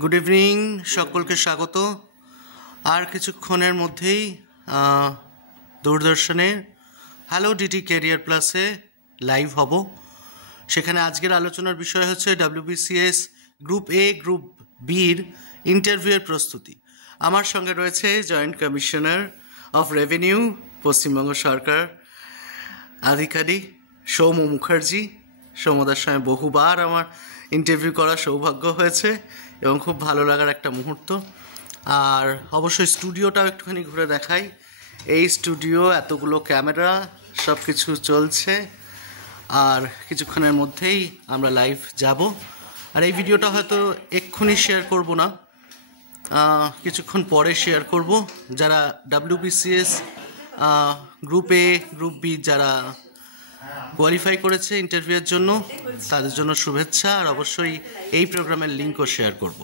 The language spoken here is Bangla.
গুড ইভিনিং, সকলকে স্বাগত। আর কিছুক্ষণের মধ্যেই দূরদর্শনের হ্যালো ডিটি ক্যারিয়ার প্লাসে লাইভ হব। সেখানে আজকের আলোচনার বিষয় হচ্ছে WBCS গ্রুপ এ গ্রুপ বির ইন্টারভিউয়ের প্রস্তুতি। আমার সঙ্গে রয়েছে joint commissioner of revenue Paschimbanga সরকার আধিকারিক সৌম্য মুখার্জি। সৌম্যদার সঙ্গে বহুবার আমার ইন্টারভিউ করার সৌভাগ্য হয়েছে এবং খুব ভালো লাগার একটা মুহূর্ত। আর অবশ্যই স্টুডিওটাও একটুখানি ঘুরে দেখাই। এই স্টুডিও, এতগুলো ক্যামেরা, সব কিছু চলছে। আর কিছুক্ষণের মধ্যেই আমরা লাইভ যাব। আর এই ভিডিওটা হয়তো এক্ষুনি শেয়ার করব না, কিছুক্ষণ পরে শেয়ার করব। যারা WBCS group A group B যারা কোয়ালিফাই করেছে ইন্টারভিউয়ের জন্য, তাদের জন্য শুভেচ্ছা। আর অবশ্যই এই প্রোগ্রামের লিঙ্কও শেয়ার করব।